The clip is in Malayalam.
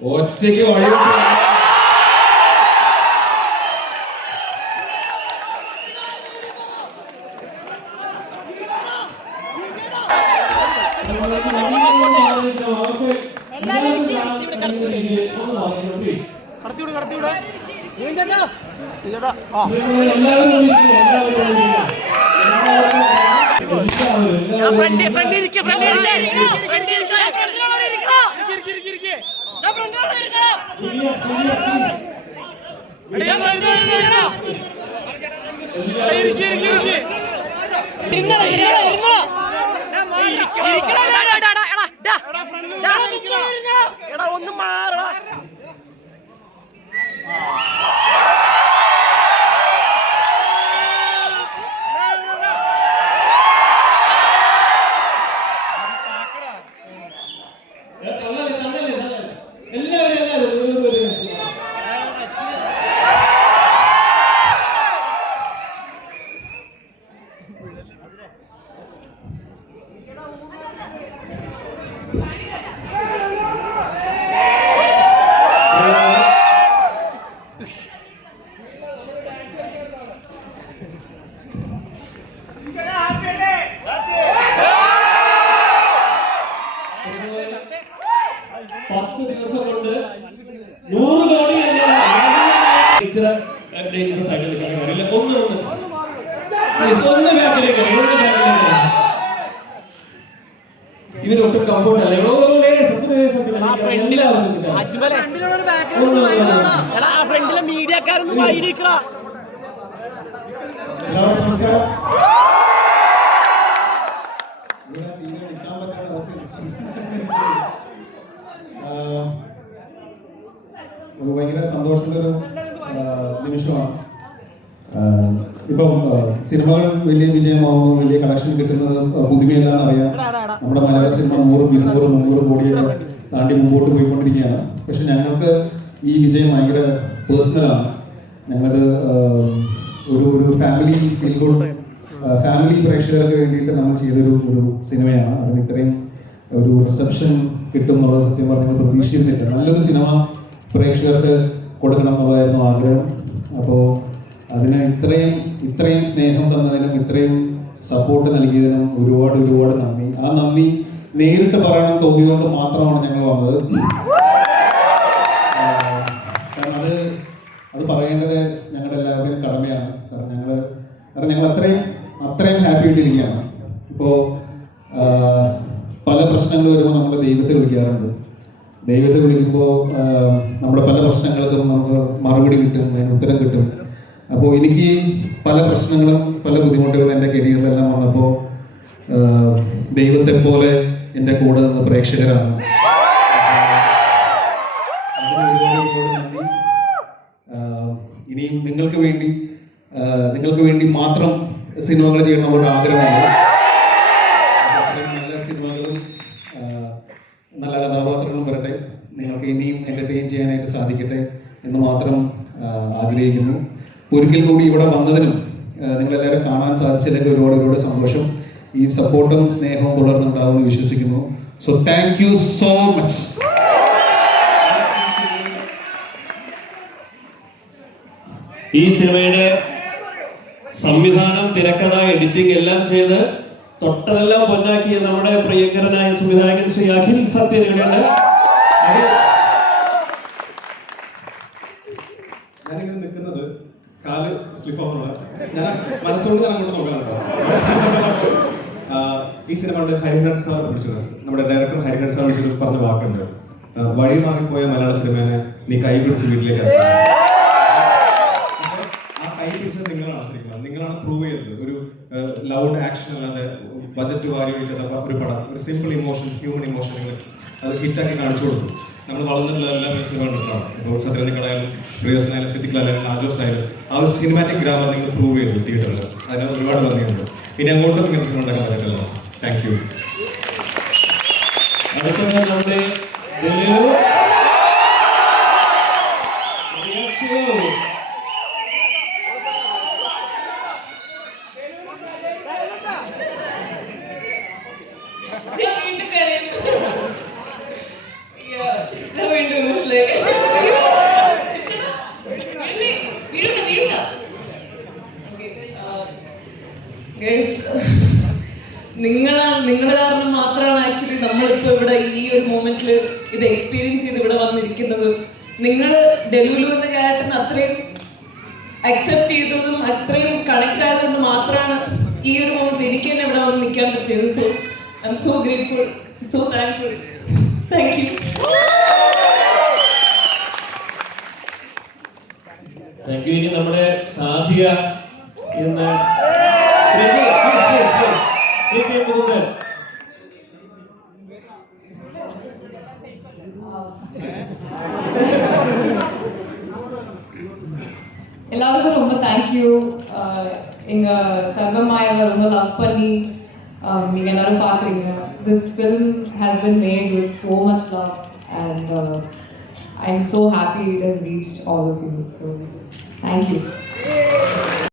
ഒറ്റയ്ക്ക് വഴി ഒന്ന് മാറ ഡേഞ്ചറസ് ആയിട്ട് നിൽക്കാൻ കാര്യമില്ല. ഒന്ന് ബാക്കിലേക്ക് ഇവരൊട്ടും കംഫോർട്ട് അല്ല. മീഡിയക്കാരൊന്നും നമസ്കാരം. ഭയങ്കര സന്തോഷമുള്ള ഒരു നിമിഷമാണ്. ഇപ്പം സിനിമകൾ വലിയ വിജയമാവുന്നു, വലിയ കളക്ഷൻ കിട്ടുന്നത് പുതുമയല്ലാന്ന് അറിയാം. നമ്മുടെ മലയാള സിനിമ 100, 200, 300 കോടിയൊക്കെ താണ്ടി മുമ്പോട്ട് പോയിക്കൊണ്ടിരിക്കുകയാണ്. പക്ഷെ ഞങ്ങൾക്ക് ഈ വിജയം ഭയങ്കര പേഴ്സണലാണ്. ഞങ്ങളത് ഒരു ഫാമിലി ഫീൽ ഗുഡ് ഫാമിലി പ്രേക്ഷകർക്ക് വേണ്ടിയിട്ട് നമ്മൾ ചെയ്തൊരു സിനിമയാണ്. അതിന് ഇത്രയും ഒരു റിസപ്ഷൻ കിട്ടും എന്നുള്ളത് സത്യം പറഞ്ഞാൽ പ്രതീക്ഷിച്ചിരുന്നില്ല. നല്ലൊരു സിനിമ പ്രേക്ഷകർക്ക് കൊടുക്കണം എന്നുള്ളതായിരുന്നു ആഗ്രഹം. അപ്പോൾ അതിന് ഇത്രയും സ്നേഹം തന്നതിനും ഇത്രയും സപ്പോർട്ട് നൽകിയതിനും ഒരുപാട് നന്ദി. ആ നന്ദി നേരിട്ട് പറയണം തോന്നിയതുകൊണ്ട് മാത്രമാണ് ഞങ്ങൾ വന്നത്. കാരണം അത് പറയേണ്ടത് ഞങ്ങളുടെ എല്ലാവരുടെയും കടമയാണ്. കാരണം ഞങ്ങൾ അത്രയും ഹാപ്പി ആയിട്ടിരിക്കുകയാണ്. ഇപ്പോൾ പല പ്രശ്നങ്ങൾ വരുമ്പോൾ നമ്മൾ ദൈവത്തെ വിളിക്കാറുണ്ട്. ദൈവത്തെ വിളിക്കുമ്പോൾ നമ്മുടെ പല പ്രശ്നങ്ങൾക്കും നമുക്ക് മറുപടി കിട്ടും, അതിന് ഉത്തരം കിട്ടും. അപ്പോൾ എനിക്ക് പല പ്രശ്നങ്ങളും പല ബുദ്ധിമുട്ടുകളും എൻ്റെ കരിയറിലെല്ലാം വന്നപ്പോൾ ദൈവത്തെ പോലെ എൻ്റെ കൂടെ നിന്ന് പ്രേക്ഷകരാണ്. ഒരുപാട് നന്ദി. ഇനിയും നിങ്ങൾക്ക് വേണ്ടി മാത്രം സിനിമകൾ ചെയ്യണമെന്നുള്ള ആഗ്രഹമാണ്. നല്ല സിനിമകളും നല്ല കഥാപാത്രങ്ങളും വരട്ടെ, നിങ്ങൾക്ക് ഇനിയും എൻ്റർടൈൻ ചെയ്യാനായിട്ട് സാധിക്കട്ടെ എന്ന് മാത്രം ആഗ്രഹിക്കുന്നു. ഒരിക്കൽ കൂടി ഇവിടെ വന്നതിനും നിങ്ങളെല്ലാവരും കാണാൻ സാധിച്ചതിലേക്ക് ഒരുപാട് സന്തോഷം. ഈ സപ്പോർട്ടും സ്നേഹവും തുടർന്നുണ്ടാകുമെന്ന് വിശ്വസിക്കുന്നു. So thank you so much. ഈ സിനിമയുടെ സംവിധാനം, തിരക്കഥ, എഡിറ്റിംഗ് എല്ലാം ചെയ്ത് തൊട്ടതെല്ലാം പൊന്നാക്കിയ നമ്മുടെ പ്രിയങ്കരനായ സംവിധായകൻ ശ്രീ അഖിൽ സത്യനോട് ഞാനിങ്ങനെ നിൽക്കുന്നത് കാല് സ്ലിപ്പാവുന്നുള്ള ഞാൻ മനസ്സുകൊണ്ട് ഞാൻ അങ്ങോട്ട് നോക്കണം കേട്ടോ. ഈ സിനിമയുടെ ഹരിഹരൻ സാർ വിളിച്ചത്, നമ്മുടെ ഡയറക്ടർ ഹരിഹരൻ സാർ വിളിച്ചത് പറഞ്ഞ വാക്കുണ്ട്, വഴി മാറിപ്പോയ മലയാള സിനിമേനെ നീ കൈപിടിച്ച് വീട്ടിലേക്ക് ആ കൈപിടിച്ചത് നിങ്ങളാണ് ശ്രമിക്കുന്നത്, നിങ്ങളാണ് പ്രൂവ് ചെയ്തത്. ഒരു ലൗഡ് ആക്ഷൻ അല്ലാതെ ബജറ്റ് വാരി വയ്ക്കുന്ന ഒരു പടം, ഒരു സിമ്പിൾ ഇമോഷൻ, ഹ്യൂമൻ ഇമോഷൻ നിങ്ങൾ അത് ഹിറ്റാക്കി കാണിച്ചു കൊടുത്തു. നമ്മൾ വളർന്നിട്ടുള്ള എല്ലാ സിനിമ കണ്ടിട്ടാണ്. ഇപ്പോൾ സത്യനന്ദിക്കടായാലും പ്രിയസനായാലും സിദ്ദിഖായാലും നാജോസ് ആയാലും ആ ഒരു സിനിമാറ്റിക് ഗ്രാമർ നിങ്ങൾ പ്രൂവ് ചെയ്തു തിയേറ്ററിൽ. അതിന് ഒരുപാട് നന്ദിയുണ്ട്. ഇനി അങ്ങോട്ടും ഇങ്ങനെ സിനിമ ഉണ്ടാക്കാൻ പറ്റില്ലല്ലോ. Thank you. വീണ്ടും മനസ്സിലായി. നിങ്ങളുടെ കാരണം മാത്രമാണ് ആക്ച്വലി നമ്മളിപ്പോൾ ഇവിടെ ഈ ഒരു മൊമെന്റിൽ ഇത് എക്സ്പീരിയൻസ് ചെയ്ത് ഇവിടെ വന്നിരിക്കുന്നത്. നിങ്ങൾ ഡെലുലു എന്ന ക്യാരക്ടറിന് അത്രയും അക്സെപ്റ്റ് ചെയ്തതും അത്രയും കണക്ട് ആയതുകൊണ്ട് മാത്രമാണ് ഈ ഒരു മൊമെന്റിൽ എനിക്ക് തന്നെ ഇവിടെ വന്ന് നിൽക്കാൻ പറ്റിയത്. So I M so grateful, so thankful. Thank you. Thank you. ഇനി നമ്മുടെ സാധിക എന്ന് எல்லாருக்கும் ரொம்ப தேங்க்யூ. எங்கள் சர்வமாயாவை ரொம்ப லவ் பண்ணி நீங்கள் எல்லாரும் பார்க்குறீங்க. This film has been made with so much love and I am so happy it has reached all of you. So thank you.